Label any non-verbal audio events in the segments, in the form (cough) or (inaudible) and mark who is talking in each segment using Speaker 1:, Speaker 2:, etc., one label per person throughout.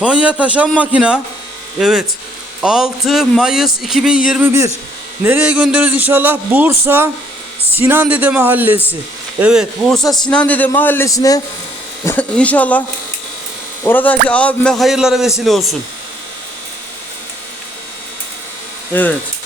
Speaker 1: Konya Taşan Makina. Evet. 6 Mayıs 2021. Nereye gönderiyoruz inşallah? Bursa Sinan Dede Mahallesi. Evet, Bursa Sinan Dede Mahallesi'ne (laughs) inşallah oradaki abime hayırlara vesile olsun. Evet.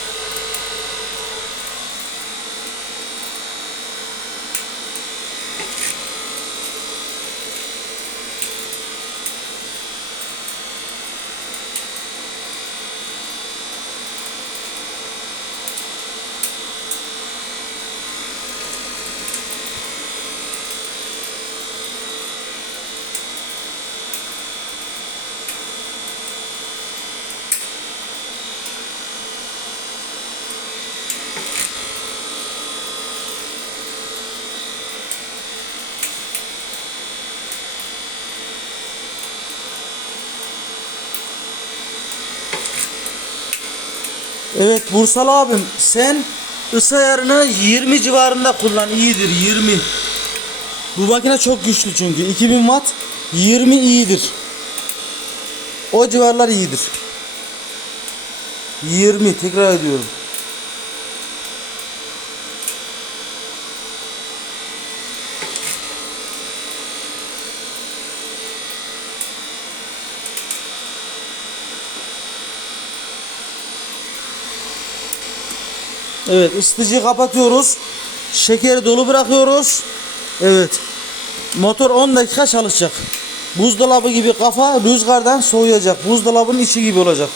Speaker 1: Evet Bursalı abim sen ısı ayarını 20 civarında kullan iyidir 20. Bu makine çok güçlü çünkü 2000 watt 20 iyidir. O civarlar iyidir. 20 tekrar ediyorum. Evet ısıtıcıyı kapatıyoruz. Şekeri dolu bırakıyoruz. Evet. Motor 10 dakika çalışacak. Buzdolabı gibi kafa rüzgardan soğuyacak. Buzdolabının içi gibi olacak.